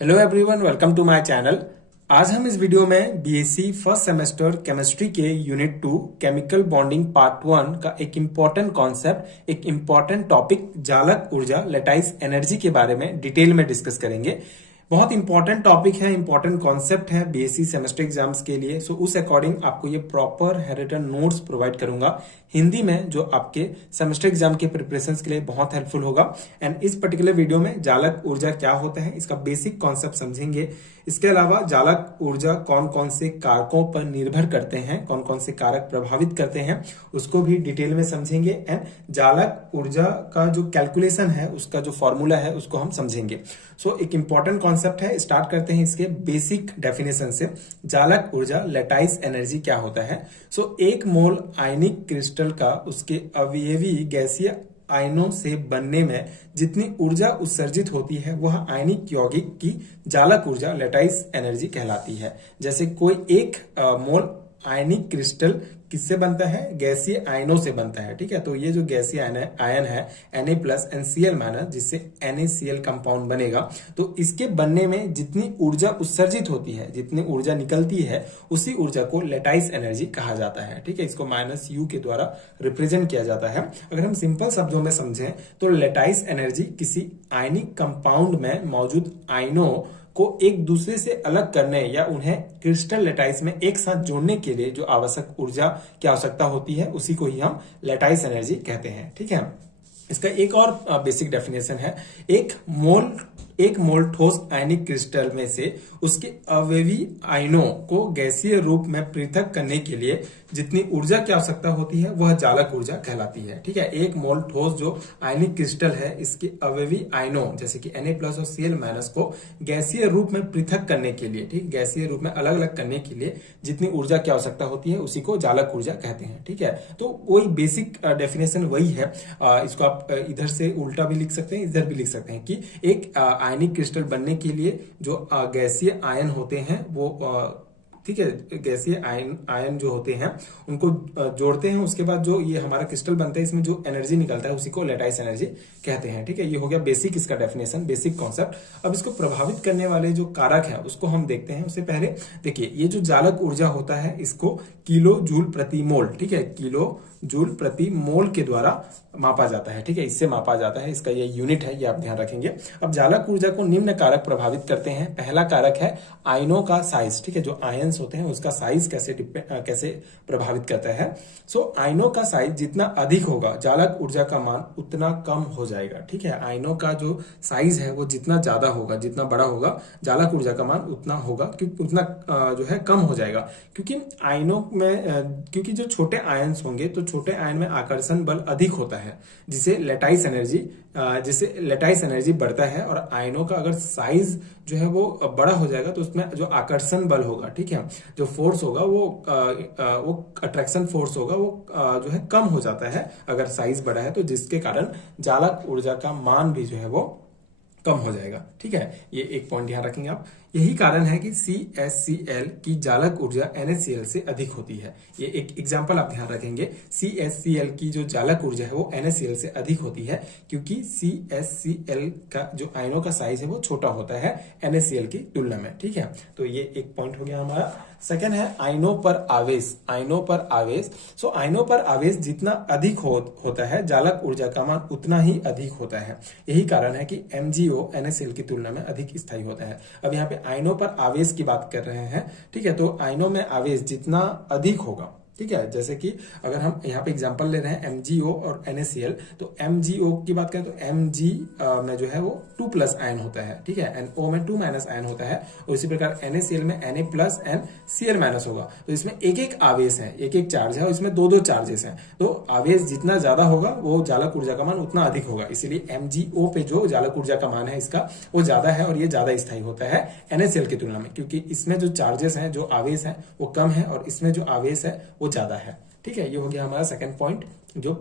Hello everyone, welcome to my channel. आज हम इस वीडियो में बीएससी फर्स्ट सेमेस्टर केमिस्ट्री के यूनिट 2 केमिकल बॉन्डिंग पार्ट 1 का एक इम्पॉर्टेंट कॉन्सेप्ट, एक इम्पॉर्टेंट टॉपिक जालक ऊर्जा लैटिस एनर्जी के बारे में डिटेल में डिस्कस करेंगे। बहुत इंपॉर्टेंट टॉपिक है, इंपॉर्टेंट कॉन्सेप्ट है बीएससी सेमेस्टर एग्जाम्स के लिए। सो उस अकॉर्डिंग आपको ये प्रॉपर रिटन नोट्स प्रोवाइड करूंगा हिंदी में, जो आपके सेमेस्टर एग्जाम के प्रिपरेशंस के लिए बहुत हेल्पफुल होगा। एंड इस पर्टिकुलर वीडियो में जालक ऊर्जा क्या होता है, इसका बेसिक कॉन्सेप्ट समझेंगे। इसके अलावा जालक ऊर्जा कौन कौन से कारकों पर निर्भर करते हैं, कौन कौन से कारक प्रभावित करते हैं, उसको भी डिटेल में समझेंगे। एंड जालक ऊर्जा का जो कैलकुलेशन है, उसका जो फॉर्मूला है, उसको हम समझेंगे। सो एक इंपॉर्टेंट कॉन्सेप्ट है। स्टार्ट करते हैं इसके बेसिक डेफिनेशन से। जालक ऊर्जा लैटिस एनर्जी क्या होता है। सो एक मोल आयनिक क्रिस्टल का उसके अवयवी गैसीय आयनों से बनने में जितनी ऊर्जा उत्सर्जित होती है, वह आयनिक यौगिक की जालक ऊर्जा लैटिस एनर्जी कहलाती है। जैसे कोई एक मोल आयनिक क्रिस्टल किससे बनता है, गैसीय आयनों से बनता है। ठीक है, तो ये जो गैसीय आयन है Na+NCl माइनस, जिससे NaCl कंपाउंड बनेगा, तो इसके बनने में जितनी ऊर्जा उत्सर्जित होती है, जितनी ऊर्जा निकलती है, उसी ऊर्जा को लैटिस एनर्जी कहा जाता है। ठीक है, इसको -U के द्वारा रिप्रेजेंट किया जाता है। अगर हम सिंपल शब्दों में समझें तो लैटिस एनर्जी किसी आयनिक कंपाउंड में मौजूद आयनों को एक दूसरे से अलग करने या उन्हें क्रिस्टल लैटिस में एक साथ जोड़ने के लिए जो आवश्यक ऊर्जा की आवश्यकता होती है, उसी को ही हम लैटिस एनर्जी कहते हैं। ठीक है, इसका एक और बेसिक डेफिनेशन है। एक मोल ठोस आयनिक क्रिस्टल में से उसके अवयवी आयनों को गैसीय रूप में पृथक करने के लिए जितनी ऊर्जा की आवश्यकता होती है, वह जालक ऊर्जा कहलाती है। ठीक है, एक मोल ठोस जो आयनिक क्रिस्टल है, इसके अवयवी आयनों जैसे कि Na+ और Cl- को गैसीय रूप में पृथक करने के लिए, ठीक, गैसीय रूप में अलग अलग करने के लिए जितनी ऊर्जा की आवश्यकता होती है, उसी को जालक ऊर्जा कहते हैं। ठीक है, तो वही बेसिक डेफिनेशन वही है। इसको आप इधर से उल्टा भी लिख सकते हैं, इधर भी लिख सकते हैं कि एक आयनिक क्रिस्टल बनने के लिए जो गैसीय आयन होते हैं, वो ठीक है, गैसीय आयन जो होते हैं उनको जोड़ते हैं। उसके बाद जो ये हमारा क्रिस्टल बनता है, इसमें जो एनर्जी निकलता है, उसी को लैटिस एनर्जी कहते हैं। ठीक है, ये हो गया बेसिक इसका डेफिनेशन, बेसिक कॉन्सेप्ट। अब इसको प्रभावित करने वाले जो कारक है, उसको हम देखते हैं। उससे पहले देखिए, ये जो जालक ऊर्जा होता है, इसको किलो जूल प्रति मोल, ठीक है, किलो जूल प्रति मोल के द्वारा मापा जाता है। ठीक है, इससे मापा जाता है, इसका ये यूनिट है, ये आप ध्यान रखेंगे। अब जालक ऊर्जा को निम्न कारक प्रभावित करते हैं। पहला कारक है आयनों का साइज। ठीक है, जो आयन्स होते हैं उसका साइज कैसे प्रभावित करता है। सो आयनों का साइज जितना अधिक होगा, जालक ऊर्जा का मान उतना कम हो जाएगा। ठीक है, आयनों का जो साइज है वो जितना ज्यादा होगा, जितना बड़ा होगा, जालक ऊर्जा का मान उतना होगा, क्योंकि उतना जो है कम हो जाएगा। क्योंकि आयनों में क्योंकि जो छोटे आयन्स होंगे, तो छोटे आयन में आकर्षण बल अधिक होता है, जिससे लैटिस एनर्जी बढ़ता है। और आयनों का अगर साइज जो है वो बड़ा हो जाएगा, तो उसमें जो आकर्षण बल होगा, ठीक है, जो फोर्स होगा, वो अट्रैक्शन फोर्स होगा, वो जो है कम हो जाता है अगर साइज बड़ा है, तो जिसके कारण जालक ऊर्जा का मान भी जो है वो कम हो जाएगा। ठीक है, ये एक पॉइंट ध्यान रखेंगे आप। यही कारण है कि CaCl की जालक ऊर्जा NaCl से अधिक होती है। ये एक एग्जांपल आप ध्यान रखेंगे। CaCl की जो जालक ऊर्जा है वो NaCl से अधिक होती है, क्योंकि CaCl का जो आयनों का साइज है वो छोटा होता है NaCl की तुलना में। ठीक है, तो ये एक पॉइंट हो गया हमारा। सेकंड है आयनों पर आवेश। आयनों पर आवेश, सो आयनों पर आवेश जितना अधिक होता है, जालक ऊर्जा का मान उतना ही अधिक होता है। यही कारण है कि MgO NaCl की तुलना में अधिक स्थायी होता है। अब यहाँ पे आयनों पर आवेश की बात कर रहे हैं। ठीक है, तो आयनों में आवेश जितना अधिक होगा, ठीक है, जैसे कि अगर हम यहाँ पे एग्जांपल ले रहे हैं MgO और NaCl, तो MgO की बात करें तो Mg में जो है वो 2+ आयन होता है। ठीक है, NO में 2- आयन होता है, और इसी प्रकार NaCl में Na+ Cl- होगा। तो इसमें एक एक आवेश है, एक एक चार्ज है, और इसमें दो चार्जेस हैं। तो आवेश जितना ज्यादा होगा, वो जालक ऊर्जा का मान उतना अधिक होगा। इसीलिए MgO पे जो जालक ऊर्जा का मान है इसका, वो ज्यादा है, और ये ज्यादा स्थायी होता है NaCl की तुलना में, क्योंकि इसमें जो चार्जेस हैं, जो आवेश है, वो कम है, और इसमें जो आवेश है वो ज्यादा है। ठीक है, ये हो गया हमारा सेकंड पॉइंट, जो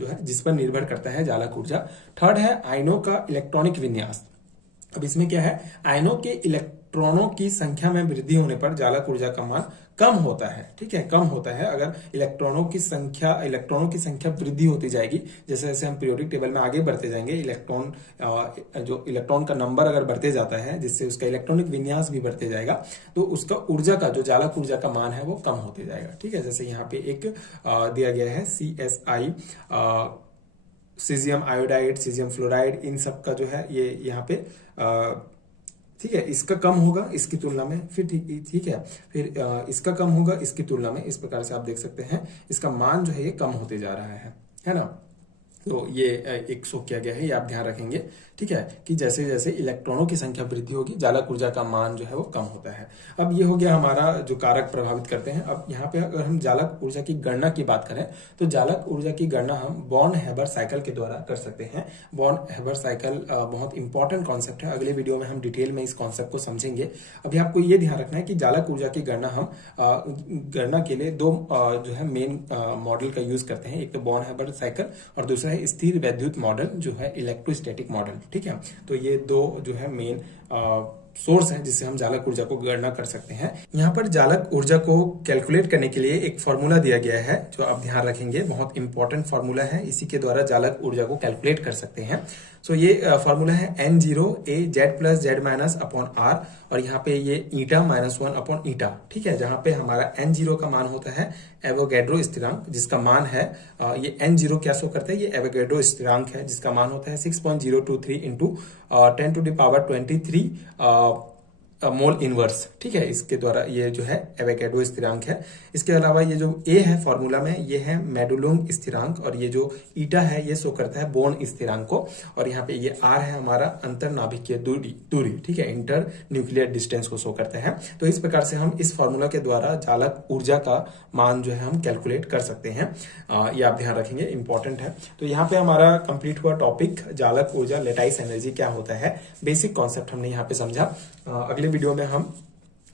है जिस पर निर्भर करता है जालक ऊर्जा। थर्ड है आयनों का इलेक्ट्रॉनिक विन्यास। अब इसमें क्या है, आयनों के इलेक्ट्रॉनों की संख्या में वृद्धि होने पर चालक ऊर्जा का मान कम होता है। ठीक है, कम होता है। अगर इलेक्ट्रॉनों की संख्या वृद्धि होती जाएगी, जैसे जैसे हम पीरियोडिक टेबल में आगे बढ़ते जाएंगे, जो इलेक्ट्रॉन का नंबर अगर बढ़ते जाता है, जिससे उसका इलेक्ट्रॉनिक विन्यास भी बढ़ते जाएगा, तो उसका ऊर्जा का जो चालक ऊर्जा का मान है वो कम होते जाएगा। ठीक है, जैसे यहाँ पे एक दिया गया है CSI, caesium iodide, caesium fluoride, इन सब का जो है ये यहाँ पे ठीक है, इसका कम होगा इसकी तुलना में, फिर ठीक है, फिर इसका कम होगा इसकी तुलना में। इस प्रकार से आप देख सकते हैं इसका मान जो है ये कम होते जा रहा है ना। तो ये एक शो किया गया है, ये आप ध्यान रखेंगे। ठीक है, कि जैसे जैसे इलेक्ट्रॉनों की संख्या वृद्धि होगी, चालक ऊर्जा का मान जो है वो कम होता है। अब ये हो गया हमारा जो कारक प्रभावित करते हैं। अब यहाँ पे अगर हम चालक ऊर्जा की गणना की बात करें, तो चालक ऊर्जा की गणना हम बॉर्न हेबर साइकिल के द्वारा कर सकते हैं। बॉर्न हेबर साइकिल बहुत इंपॉर्टेंट कॉन्सेप्ट है, अगले वीडियो में हम डिटेल में इस कॉन्सेप्ट को समझेंगे। अभी आपको ये ध्यान रखना है कि चालक ऊर्जा की गणना हम गणना के लिए दो जो है मेन मॉडल का यूज करते हैं। एक तो बॉर्न हेबर साइकिल और दूसरा है स्थिर वैद्युत मॉडल, जो है इलेक्ट्रोस्टैटिक मॉडल। ठीक है, तो ये दो जो है मेन सोर्स है जिससे हम चालक ऊर्जा को गणना कर सकते हैं। यहाँ पर चालक ऊर्जा को कैलकुलेट करने के लिए एक फॉर्मूला दिया गया है, जो आप ध्यान रखेंगे, बहुत इंपॉर्टेंट फॉर्मूला है। इसी के द्वारा चालक ऊर्जा को कैलकुलेट कर सकते हैं। सो ये फॉर्मूला है N0 A Z plus Z minus upon R, और यहाँ पे ये ईटा -1 अपॉन ईटा। ठीक है, जहां पे हमारा N0 का मान होता है एवोगैड्रो स्थिरांक, जिसका मान है ये N0 क्या शो करता है, ये एवोगैड्रो स्थिरांक है, जिसका मान होता है 6.023 इंटू 10⁻23 मोल इनवर्स। ठीक है, इसके द्वारा ये जो है एवोगैड्रो स्थिरांक है। इसके अलावा ये जो ए है फॉर्मूला में, ये है मेडुलोंग स्थिरांक, और ये जो ईटा है ये शो करता है बोर्न स्थिरांक को, और यहाँ पे ये आर है हमारा अंतरनाभिकीय दूरी। ठीक है, इंटर न्यूक्लियर डिस्टेंस को शो करता है। तो इस प्रकार से हम इस फॉर्मूला के द्वारा चालक ऊर्जा का मान जो है हम कैलकुलेट कर सकते हैं। ये आप ध्यान रखेंगे, इंपॉर्टेंट है। तो यहाँ पे हमारा कंप्लीट हुआ टॉपिक चालक ऊर्जा, लेटाइस एनर्जी क्या होता है, बेसिक कॉन्सेप्ट हमने यहाँ पे समझा। अगले वीडियो में हम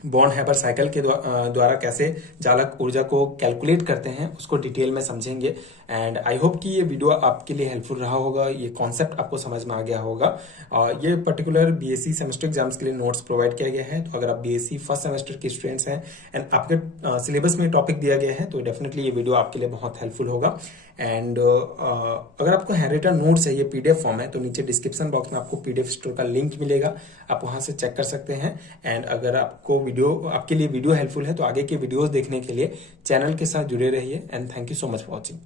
बॉर्न हेबर साइकिल के द्वारा कैसे चालक ऊर्जा को कैलकुलेट करते हैं उसको डिटेल में समझेंगे। एंड आई होप कि ये वीडियो आपके लिए हेल्पफुल रहा होगा, ये कॉन्सेप्ट आपको समझ में आ गया होगा। ये पर्टिकुलर बीएससी सेमेस्टर एग्जाम्स के लिए नोट्स प्रोवाइड किया गया है। तो अगर आप बीएससी फर्स्ट सेमेस्टर के स्टूडेंट्स हैं एंड आपके सिलेबस में टॉपिक दिया गया है, तो डेफिनेटली ये वीडियो आपके लिए बहुत हेल्पफुल होगा। एंड अगर आपको हैंडरिटन नोट्स है, ये पीडीएफ फॉर्म है, तो नीचे डिस्क्रिप्शन बॉक्स में आपको पीडीएफ स्टोर का लिंक मिलेगा, आप वहां से चेक कर सकते हैं। एंड अगर आपके लिए वीडियो हेल्पफुल है, तो आगे के वीडियोस देखने के लिए चैनल के साथ जुड़े रहिए। And thank you so much for watching.